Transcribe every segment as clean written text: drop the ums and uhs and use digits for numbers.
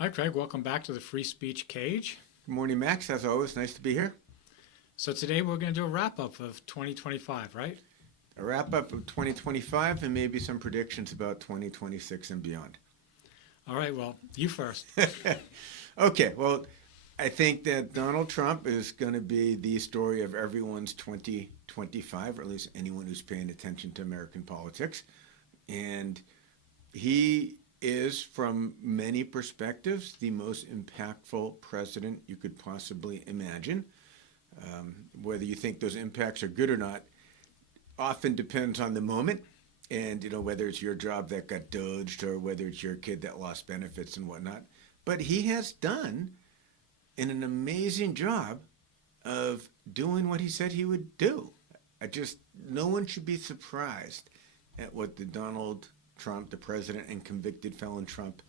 Hi, Craig. Welcome back to the Free Speech Cage. Good morning, Max. As always, nice to be here. So today we're going to do a wrap up of 2025, right? A wrap up of 2025 and maybe some predictions about 2026 and beyond. All right. Well, you first. Okay, well, I think that Donald Trump is going to be the story of everyone's 2025, or at least anyone who's paying attention to American politics. And he is, from many perspectives, the most impactful president you could possibly imagine. Whether you think those impacts are good or not often depends on the moment. And, whether it's your job that got doged or whether it's your kid that lost benefits and whatnot. But he has done an amazing job of doing what he said he would do. No one should be surprised at what the Donald Trump, the president and convicted felon Trump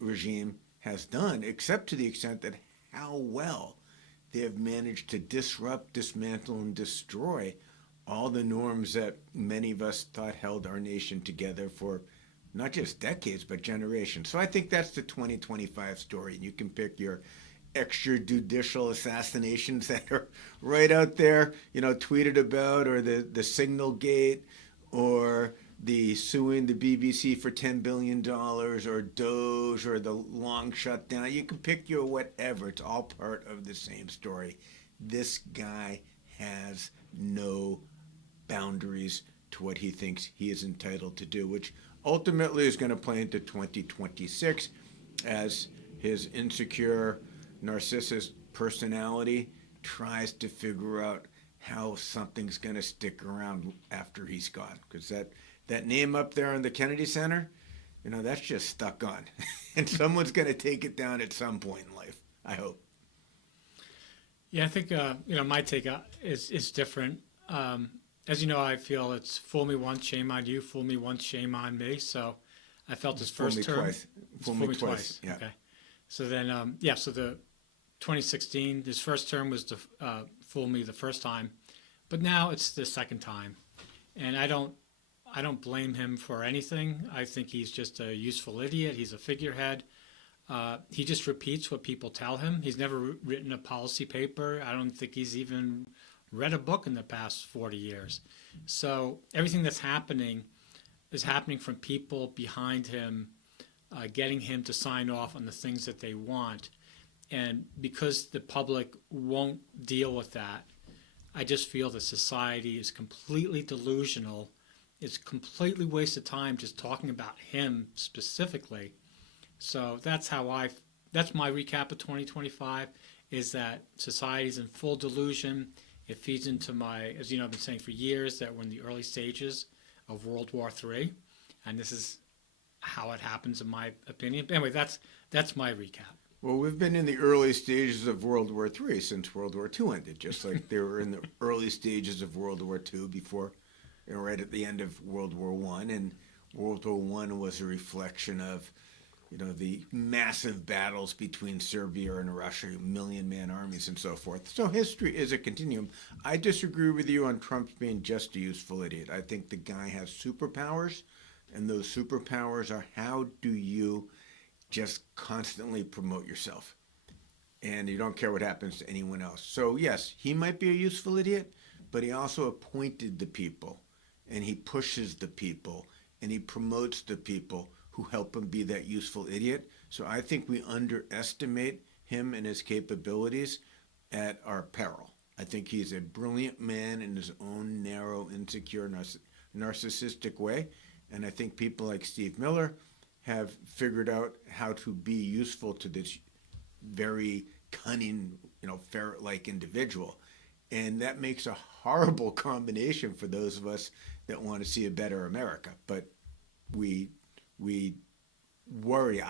regime has done, except to the extent that how well they have managed to disrupt, dismantle, and destroy all the norms that many of us thought held our nation together for not just decades, but generations. So I think that's the 2025 story. And you can pick your extrajudicial assassinations that are right out there, tweeted about, or the Signal Gate, or the suing the BBC for $10 billion, or Doge, or the long shutdown. You can pick your whatever. It's all part of the same story. This guy has no boundaries to what he thinks he is entitled to do, which ultimately is going to play into 2026 as his insecure, narcissist personality tries to figure out how something's going to stick around after he's gone. Because that name up there in the Kennedy Center, that's just stuck on. And someone's going to take it down at some point in life, I hope. Yeah, I think my take is different. As you know, I feel it's fool me once, shame on you. Fool me once, shame on me. So I felt his first term. Twice. Fool me twice. Yeah. Okay. So then, so the 2016, his first term was to fool me the first time, but now it's the second time, and I don't blame him for anything. I think he's just a useful idiot. He's a figurehead. He just repeats what people tell him. He's never written a policy paper. I don't think he's even read a book in the past 40 years. So everything that's happening is happening from people behind him, getting him to sign off on the things that they want. And because the public won't deal with that, I just feel that society is completely delusional. It's completely wasted time just talking about him specifically. So that's my recap of 2025, is that society's in full delusion. It feeds into as I've been saying for years, that we're in the early stages of World War III, and this is how it happens, in my opinion. But anyway, that's my recap. Well, we've been in the early stages of World War III since World War II ended, just like they were in the early stages of World War II before, right at the end of World War I. And World War I was a reflection of the massive battles between Serbia and Russia, million-man armies and so forth. So history is a continuum. I disagree with you on Trump being just a useful idiot. I think the guy has superpowers, and those superpowers are, how do you just constantly promote yourself? And you don't care what happens to anyone else. So yes, he might be a useful idiot, but he also appointed the people, and he pushes the people, and he promotes the people who help him be that useful idiot. So I think we underestimate him and his capabilities at our peril. I think he's a brilliant man in his own narrow, insecure, narcissistic way. And I think people like Steve Miller have figured out how to be useful to this very cunning, ferret-like individual. And that makes a horrible combination for those of us that want to see a better America. But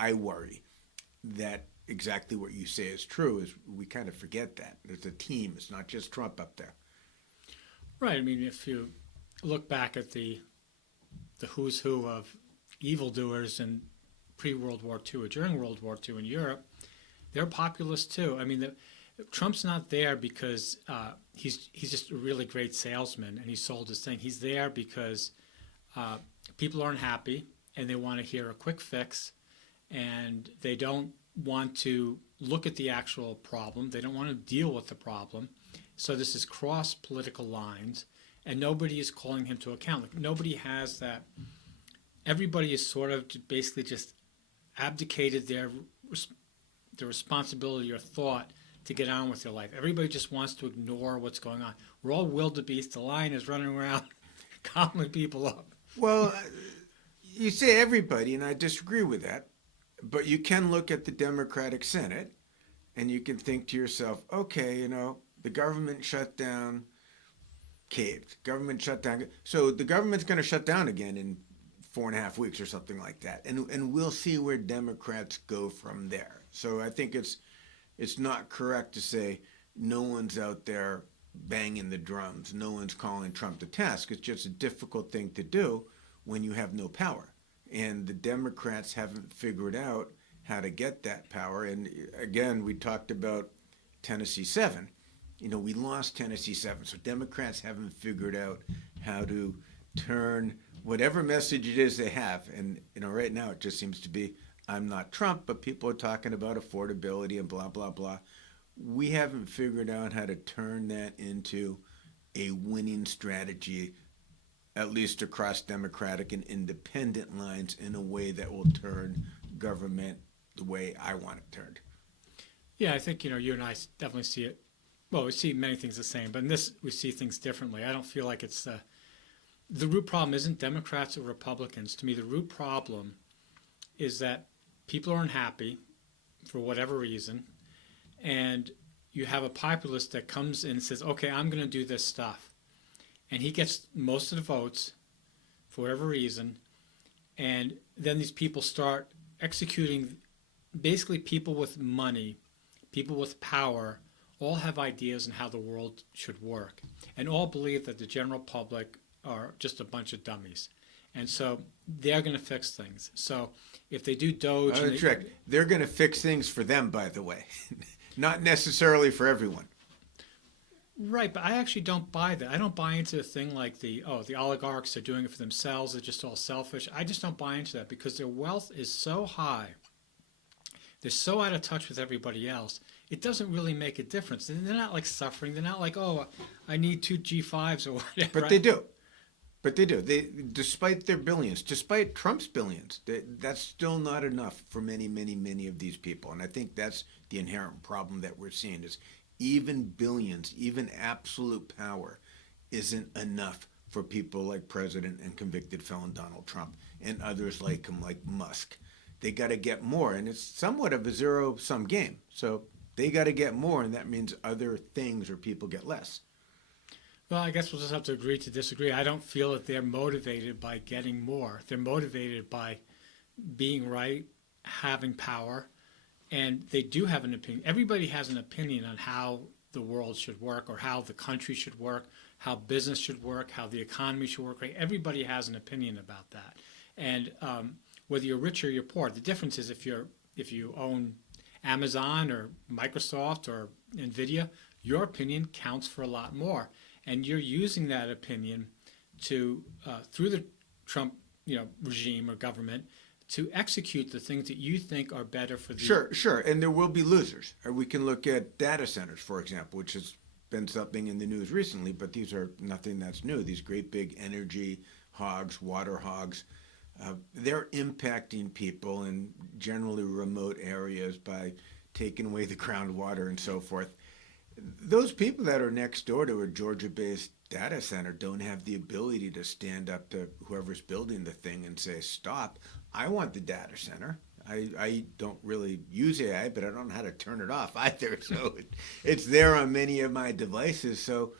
I worry that exactly what you say is true, is we kind of forget that. There's a team. It's not just Trump up there. Right. I mean, if you look back at the who's who of evildoers in pre-World War II or during World War II in Europe, they're populists too. I mean, Trump's not there because he's just a really great salesman and he sold his thing. He's there because people aren't happy and they want to hear a quick fix, and they don't want to look at the actual problem. They don't want to deal with the problem. So this is cross political lines, and nobody is calling him to account. Like, nobody has that. Everybody is sort of basically just abdicated their responsibility or thought to get on with their life. Everybody just wants to ignore what's going on. We're all wildebeest. The lion is running around, gobbling people up. Well, you say everybody, and I disagree with that. But you can look at the Democratic Senate, and you can think to yourself, okay, you know, the government shutdown caved. Government shutdown. So the government's going to shut down again in 4.5 weeks or something like that, and we'll see where Democrats go from there. So I think it's not correct to say no one's out there banging the drums, no one's calling Trump to task. It's just a difficult thing to do when you have no power. And the Democrats haven't figured out how to get that power. And again, we talked about Tennessee 7. You know, we lost Tennessee 7. So Democrats haven't figured out how to turn whatever message it is they have. And, you know, right now it just seems to be, I'm not Trump, but people are talking about affordability and blah, blah, blah. We haven't figured out how to turn that into a winning strategy, at least across Democratic and independent lines, in a way that will turn government the way I want it turned. Yeah, I think, you know, you and I definitely see it. Well, we see many things the same, but in this, we see things differently. I don't feel like it's the root problem isn't Democrats or Republicans. To me, the root problem is that people are unhappy for whatever reason, and you have a populist that comes in and says, okay, I'm going to do this stuff. And he gets most of the votes for whatever reason, and then these people start executing. Basically, people with money, people with power, all have ideas on how the world should work, and all believe that the general public are just a bunch of dummies. And so they're going to fix things. So if they do Doge... They're going to fix things for them, by the way, not necessarily for everyone. Right, but I actually don't buy that. I don't buy into the thing like the oligarchs are doing it for themselves. They're just all selfish. I just don't buy into that because their wealth is so high. They're so out of touch with everybody else. It doesn't really make a difference. And they're not like suffering. They're not like, oh, I need 2 G5s or whatever. But they do. But they do. Despite their billions, despite Trump's billions, that's still not enough for many, many, many of these people. And I think that's the inherent problem that we're seeing is even billions, even absolute power isn't enough for people like President and convicted felon Donald Trump and others like him, like Musk. They got to get more, and it's somewhat of a zero-sum game. So they got to get more, and that means other things or people get less. Well, I guess we'll just have to agree to disagree. I don't feel that they're motivated by getting more. They're motivated by being right, having power, and they do have an opinion. Everybody has an opinion on how the world should work or how the country should work, how business should work, how the economy should work. Right? Everybody has an opinion about that. And whether you're rich or you're poor, the difference is if you own Amazon or Microsoft or NVIDIA, your opinion counts for a lot more. And you're using that opinion to, through the Trump, regime or government, to execute the things that you think are better for the... Sure. And there will be losers. Or we can look at data centers, for example, which has been something in the news recently, but these are nothing that's new. These great big energy hogs, water hogs, they're impacting people in generally remote areas by taking away the groundwater and so forth. Those people that are next door to a Georgia-based data center don't have the ability to stand up to whoever's building the thing and say, stop, I want the data center. I don't really use AI, but I don't know how to turn it off either. So it's there on many of my devices. So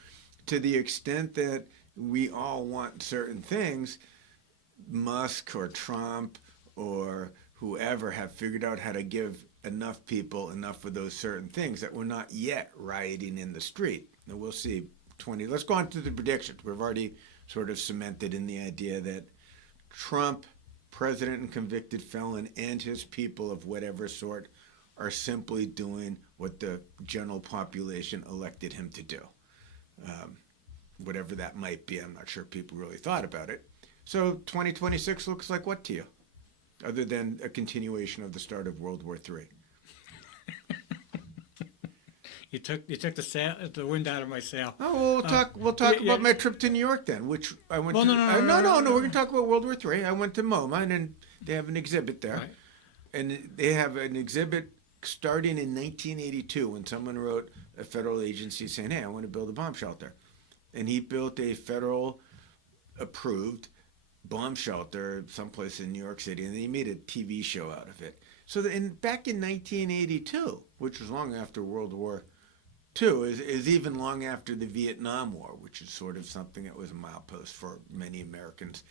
to the extent that we all want certain things, Musk or Trump or whoever have figured out how to give enough people enough of those certain things that we're not yet rioting in the street. And we'll see. Let's go on to the predictions. We've already sort of cemented in the idea that Trump, president and convicted felon, and his people of whatever sort are simply doing what the general population elected him to do. Whatever that might be, I'm not sure people really thought about it. So 2026 looks like what to you? other than a continuation of the start of World War III. You took the wind out of my sail. Oh, well, we'll talk yeah. about my trip to New York then, which I went Well, to. no. We're going to talk about World War III. I went to MoMA, and they have an exhibit there, Right. and they have an exhibit starting in 1982 when someone wrote a federal agency saying, "Hey, I want to build a bomb shelter," and he built a federal approved bomb shelter someplace in New York City, and he made a TV show out of it. So back in 1982, which was long after World War II, is even long after the Vietnam War, which is sort of something that was a milepost for many Americans.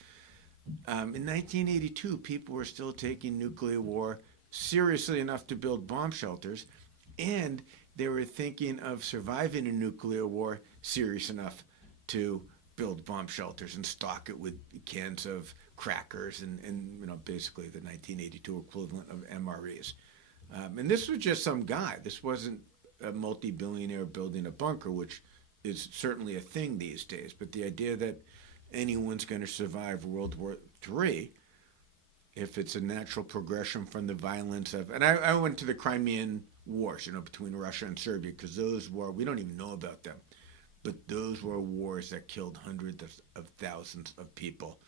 In 1982, people were still taking nuclear war seriously enough to build bomb shelters, and they were thinking of surviving a nuclear war serious enough to build bomb shelters and stock it with cans of crackers and basically the 1982 equivalent of MREs. And this was just some guy. This wasn't a multi-billionaire building a bunker, which is certainly a thing these days. But the idea that anyone's going to survive World War III, if it's a natural progression from the violence of, and I went to the Crimean Wars, between Russia and Serbia, because those were, we don't even know about them, but those were wars that killed hundreds of thousands of people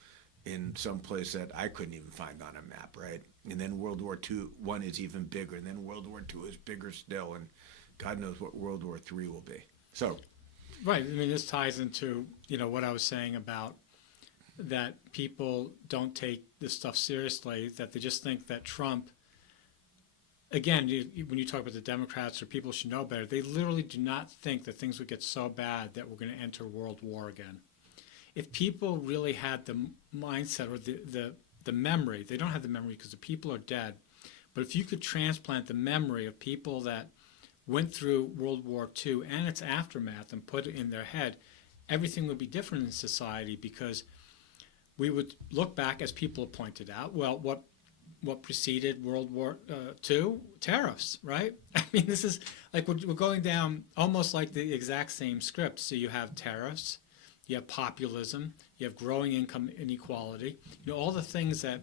in some place that I couldn't even find on a map, right? And then World War I is even bigger, and then World War II is bigger still, and God knows what World War III will be. So, Right. I mean, this ties into, what I was saying about that people don't take this stuff seriously, that they just think that Trump, again, when you talk about the Democrats or people should know better, they literally do not think that things would get so bad that we're going to enter World War again. If people really had the mindset or the memory, they don't have the memory because the people are dead, but if you could transplant the memory of people that went through World War II and its aftermath and put it in their head, everything would be different in society, because we would look back, as people have pointed out, well, what preceded World War II? Tariffs, right? I mean, this is like we're going down almost like the exact same script. So you have tariffs, you have populism, you have growing income inequality, all the things that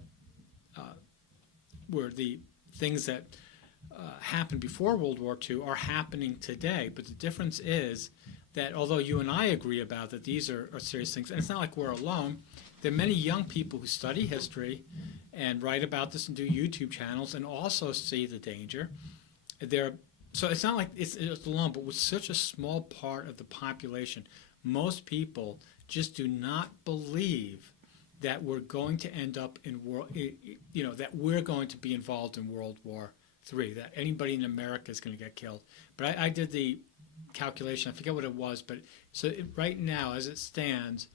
were the things that happened before World War II are happening today. But the difference is that although you and I agree about that these are serious things, and it's not like we're alone, there are many young people who study history and write about this and do YouTube channels and also see the danger. So it's not like it's alone, but with such a small part of the population, most people just do not believe that we're going to end up in that we're going to be involved in World War III, that anybody in America is going to get killed. But I did the calculation, I forget what it was, but right now, as it stands,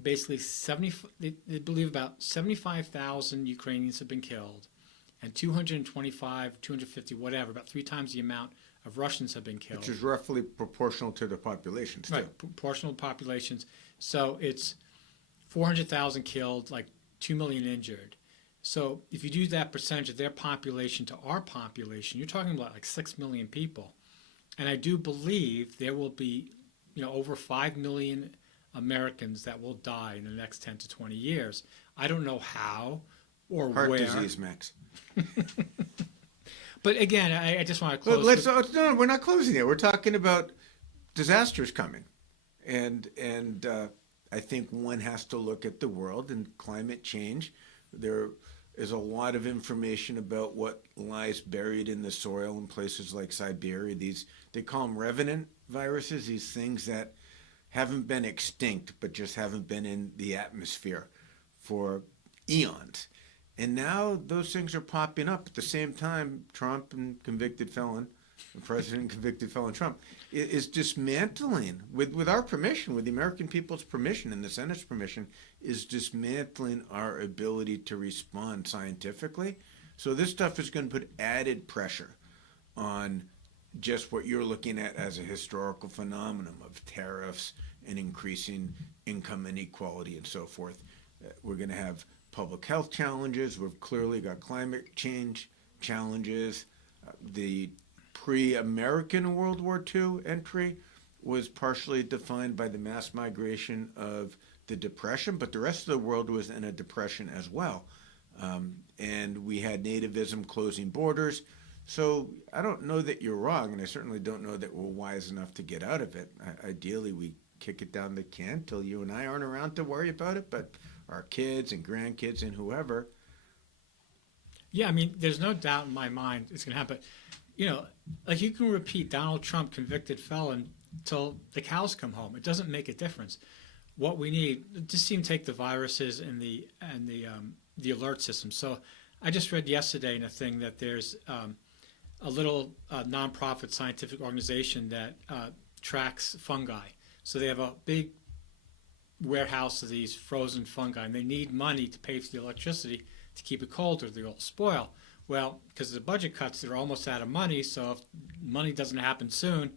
basically they believe about 75,000 Ukrainians have been killed, and 225, 250, whatever, about 3 times the amount of Russians have been killed. which is roughly proportional to the population still. Right, proportional populations. So it's 400,000 killed, like 2 million injured. So if you do that percentage of their population to our population, you're talking about like 6 million people. And I do believe there will be, over 5 million Americans that will die in the next 10 to 20 years. I don't know how or Heart where. disease, Max. But again, I just want to close. No, we're not closing it. We're talking about disasters coming, and I think one has to look at the world and climate change. There is a lot of information about what lies buried in the soil in places like Siberia. They call them revenant viruses. These things that haven't been extinct, but just haven't been in the atmosphere for eons. And now those things are popping up at the same time. Trump and convicted felon, the president and convicted felon Trump, is dismantling, with our permission, with the American people's permission and the Senate's permission, is dismantling our ability to respond scientifically. So this stuff is going to put added pressure on just what you're looking at as a historical phenomenon of tariffs and increasing income inequality and so forth. We're going to have public health challenges. We've clearly got climate change challenges. The pre-American World War II entry was partially defined by the mass migration of the Depression, but the rest of the world was in a depression as well. And we had nativism closing borders. So I don't know that you're wrong, and I certainly don't know that we're wise enough to get out of it. Ideally, we kick it down the can till you and I aren't around to worry about it, but our kids and grandkids and whoever. Yeah, I mean, there's no doubt in my mind it's going to happen. You know, like you can repeat Donald Trump convicted felon till the cows come home. It doesn't make a difference. What we need, just even take the viruses and the alert system. So I just read yesterday in a thing that there's a little nonprofit scientific organization that tracks fungi. So they have a big warehouse of these frozen fungi, and they need money to pay for the electricity to keep it cold or they'll spoil. Well, because of the budget cuts, they're almost out of money. So if money doesn't happen soon,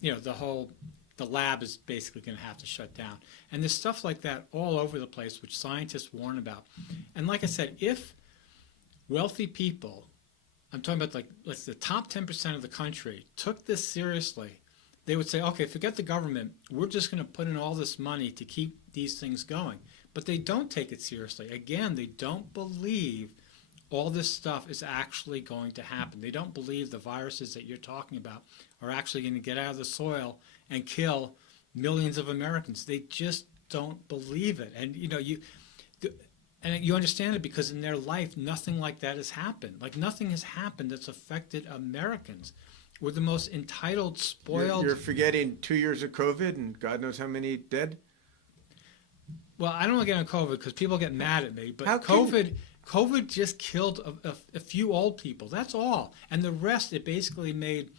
you know, the lab is basically going to have to shut down. And there's stuff like that all over the place, which scientists warn about. And like I said, if wealthy people, I'm talking about like let's the top 10% of the country, took this seriously, they would say, okay, forget the government. We're just going to put in all this money to keep these things going. But they don't take it seriously. Again, they don't believe all this stuff is actually going to happen. They don't believe the viruses that you're talking about are actually going to get out of the soil and kill millions of Americans. They just don't believe it. And you understand it because in their life nothing like that has happened. Like nothing has happened that's affected Americans. We're the most entitled, spoiled. You're forgetting 2 years of COVID and God knows how many dead. Well, I don't want to get on COVID because people get mad at me. But How can- COVID just killed a few old people. That's all. And the rest, it basically made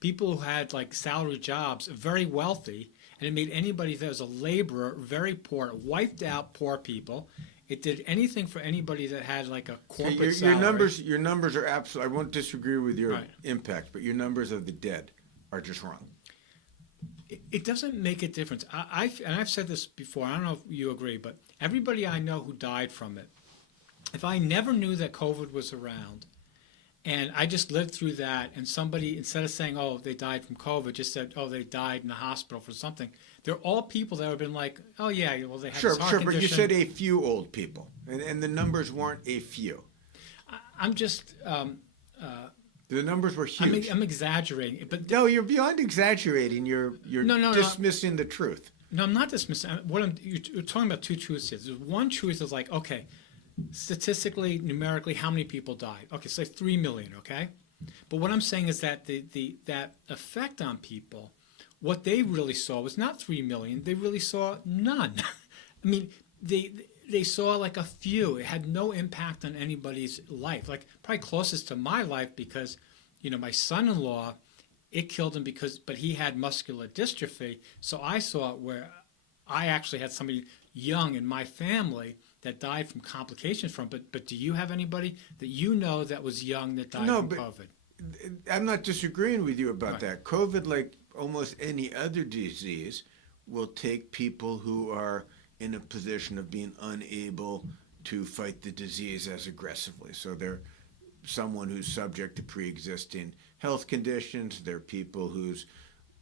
people who had like salary jobs very wealthy, and it made anybody that was a laborer very poor. It wiped out poor people. It did anything for anybody that had like a corporate salary. Your numbers are absolutely. I won't disagree with your Right. impact, but your numbers of the dead are just wrong. It doesn't make a difference. And I've said this before. I don't know if you agree, but everybody I know who died from it, if I never knew that COVID was around, and I just lived through that, and somebody, instead of saying, oh, they died from COVID, just said, oh, they died in the hospital for something, they're all people that have been like, oh, yeah, well, they had Sure, this heart sure, but you condition. said a few old people, and the numbers weren't a few. I'm just, The numbers were huge. I'm exaggerating. But No, you're beyond exaggerating. You're No. dismissing the truth. No, I'm not dismissing. You're talking about two truths here. There's one truth is like, okay, statistically, numerically, how many people died? Okay, so 3 million, okay? But what I'm saying is that that effect on people, what they really saw was not 3 million. They really saw none. I mean, they saw like a few. It had no impact on anybody's life. Like probably closest to my life because, my son-in-law, it killed him but he had muscular dystrophy. So I saw it where I actually had somebody young in my family that died from complications from it. But do you have anybody that you know that was young that died from COVID? I'm not disagreeing with you about that. COVID, like almost any other disease, will take people who are in a position of being unable to fight the disease as aggressively. So they're someone who's subject to pre-existing health conditions. They're people whose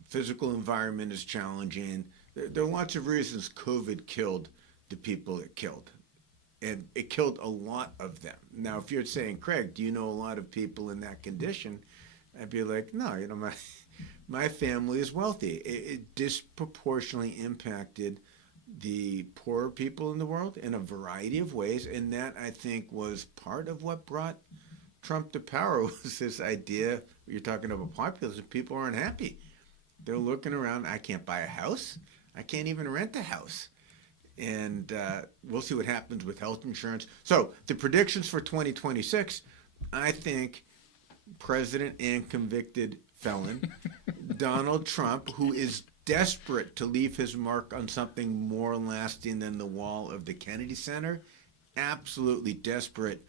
physical environment is challenging. There are lots of reasons COVID killed the people it killed. And it killed a lot of them. Now, if you're saying, Craig, do you know a lot of people in that condition? I'd be like, no, my family is wealthy. It disproportionately impacted the poorer people in the world in a variety of ways. And that, I think, was part of what brought Trump to power was this idea, you're talking about populism, people aren't happy. They're looking around, I can't buy a house. I can't even rent a house. And we'll see what happens with health insurance. So the predictions for 2026, I think President and convicted felon Donald Trump, who is desperate to leave his mark on something more lasting than the wall of the Kennedy Center, absolutely desperate,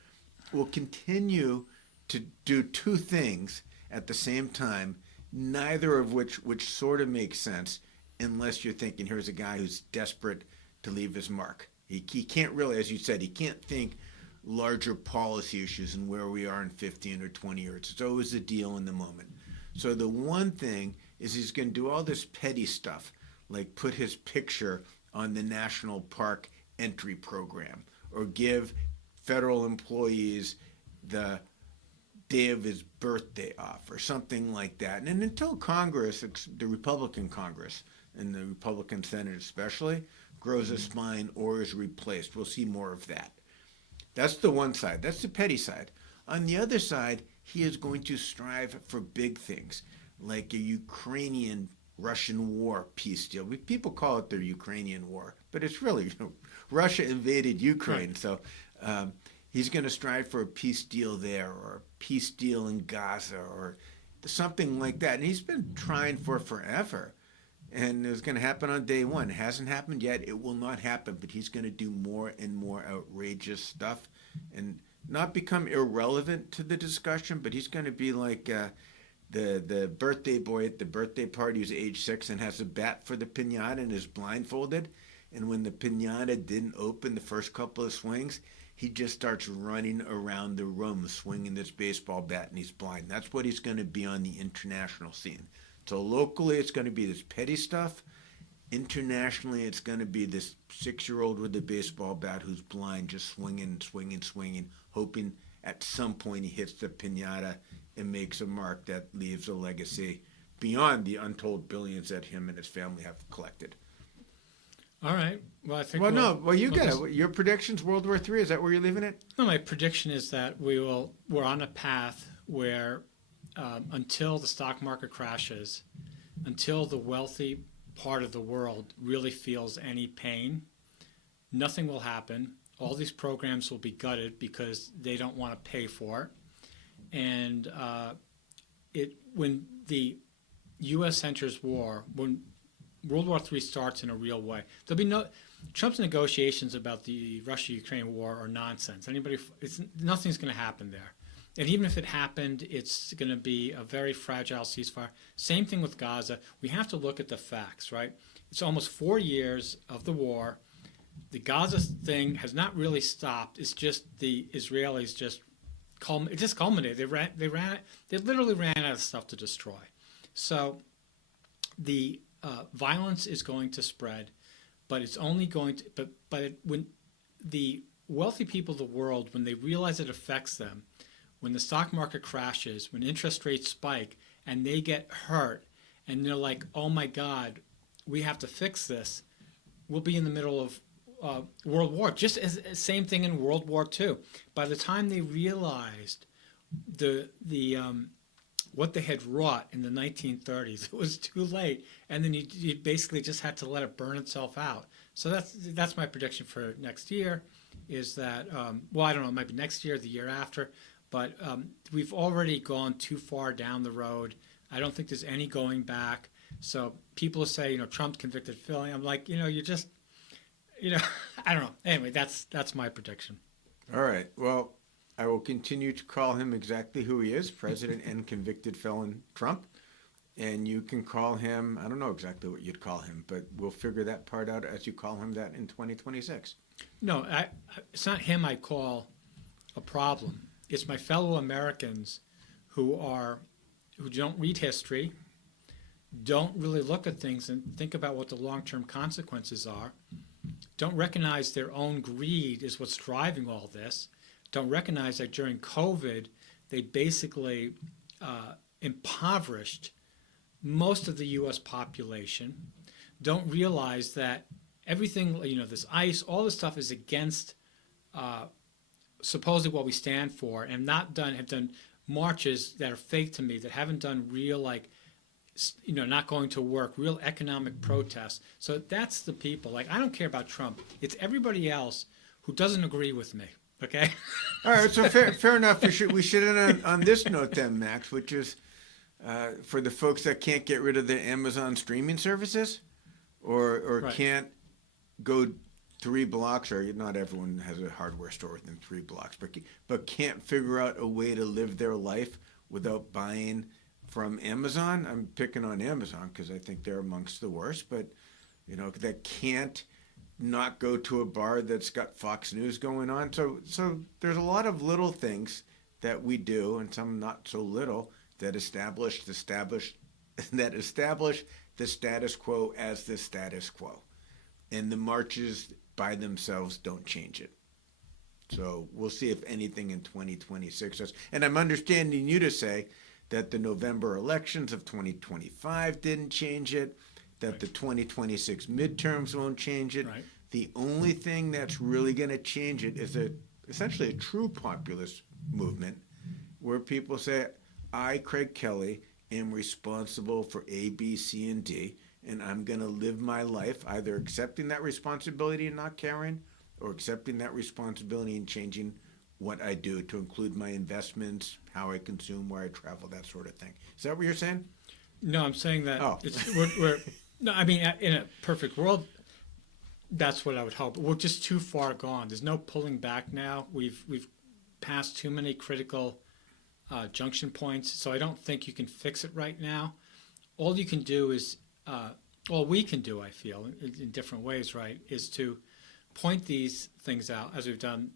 will continue to do two things at the same time, neither of which sort of makes sense unless you're thinking, here's a guy who's desperate to leave his mark. He can't really, as you said, he can't think larger policy issues and where we are in 15 or 20 years. It's always a deal in the moment. So the one thing is he's going to do all this petty stuff, like put his picture on the national park entry program or give federal employees the day of his birthday off or something like that. And until Congress, the Republican Congress and the Republican Senate especially, grows a spine or is replaced, we'll see more of that. That's the one side. That's the petty side. On the other side, he is going to strive for big things, like a Ukrainian-Russian war peace deal. People call it the Ukrainian war, but it's really, Russia invaded Ukraine. Right. So he's going to strive for a peace deal there, or a peace deal in Gaza, or something like that. And he's been trying for forever. And it was going to happen on day one. It hasn't happened yet. It will not happen. But he's going to do more and more outrageous stuff and not become irrelevant to the discussion. But he's going to be like the birthday boy at the birthday party who's age 6 and has a bat for the piñata and is blindfolded. And when the piñata didn't open the first couple of swings, he just starts running around the room swinging this baseball bat, and he's blind. That's what he's going to be on the international scene. So locally, it's going to be this petty stuff. Internationally, it's going to be this 6-year-old with a baseball bat who's blind, just swinging, swinging, swinging, hoping at some point he hits the piñata and makes a mark that leaves a legacy beyond the untold billions that him and his family have collected. All right. Well, I think. Well, you got it. Your predictions, World War III, is that where you're leaving it? No, my prediction is that we're on a path where until the stock market crashes, until the wealthy part of the world really feels any pain, nothing will happen. All these programs will be gutted because they don't want to pay for it. And when the U.S. enters war, when World War III starts in a real way, there'll be Trump's negotiations about the Russia-Ukraine war are nonsense. Nothing's going to happen there. And even if it happened, it's going to be a very fragile ceasefire. Same thing with Gaza. We have to look at the facts, right? It's almost 4 years of the war. The Gaza thing has not really stopped. It's just the Israelis it just culminated. They literally ran out of stuff to destroy. So the violence is going to spread, but it's only going to. When the wealthy people of the world, when they realize it affects them, when the stock market crashes, when interest rates spike, and they get hurt, and they're like, "Oh my God, we have to fix this," we'll be in the middle of World War. Just as same thing in World War II. By the time they realized what they had wrought in the 1930s, it was too late, and then you basically just had to let it burn itself out. So that's my prediction for next year. Is that I don't know, it might be next year, the year after, but we've already gone too far down the road. I don't think there's any going back. So people say, Trump's convicted felon. I'm like, you just, I don't know. Anyway, that's my prediction. All right. Well, I will continue to call him exactly who he is, President and convicted felon Trump. And you can call him, I don't know exactly what you'd call him, but we'll figure that part out as you call him that in 2026. No, it's not him I call a problem. It's my fellow Americans who don't read history, don't really look at things and think about what the long-term consequences are, don't recognize their own greed is what's driving all this, don't recognize that during COVID, they basically impoverished most of the U.S. population, don't realize that everything, this ICE, all this stuff is against supposedly what we stand for, and have done marches that are fake to me, that haven't done real, not going to work, real economic protests. So that's the people. I don't care about Trump. It's everybody else who doesn't agree with me. Okay. All right. So fair enough. We should end on this note then, Max, which is for the folks that can't get rid of the Amazon streaming services, or Right. can't go 3 blocks, or not everyone has a hardware store within 3 blocks, but can't figure out a way to live their life without buying from Amazon. I'm picking on Amazon because I think they're amongst the worst, but that can't not go to a bar that's got Fox News going on. So there's a lot of little things that we do, and some not so little, that establish the status quo as the status quo. And the marches by themselves don't change it. So we'll see if anything in 2026 does. And I'm understanding you to say that the November elections of 2025 didn't change it, that the 2026 midterms won't change it. Right. The only thing that's really going to change it is essentially a true populist movement where people say, I, Craig Kelly, am responsible for A, B, C, and D, and I'm going to live my life either accepting that responsibility and not caring, or accepting that responsibility and changing what I do to include my investments, how I consume, where I travel, that sort of thing. Is that what you're saying? No, I'm saying that Oh. we're no. I mean, in a perfect world, that's what I would hope. We're just too far gone. There's no pulling back now. We've passed too many critical junction points, so I don't think you can fix it right now. All you can do is, all we can do, I feel, in different ways, right, is to point these things out as we've done.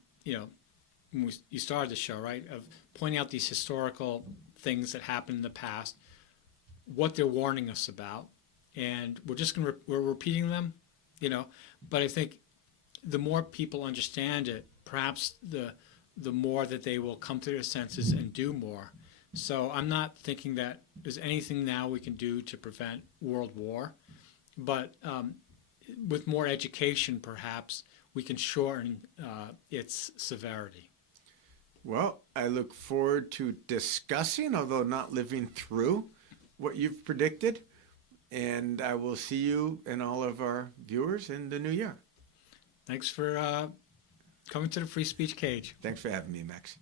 When you started the show, right, of pointing out these historical things that happened in the past, what they're warning us about, and we're just we're repeating them, But I think the more people understand it, perhaps the more that they will come to their senses and do more. So I'm not thinking that there's anything now we can do to prevent world war, but with more education, perhaps we can shorten its severity. Well, I look forward to discussing, although not living through, what you've predicted. And I will see you and all of our viewers in the new year. Thanks for coming to the Free Speech Cage. Thanks for having me, Max.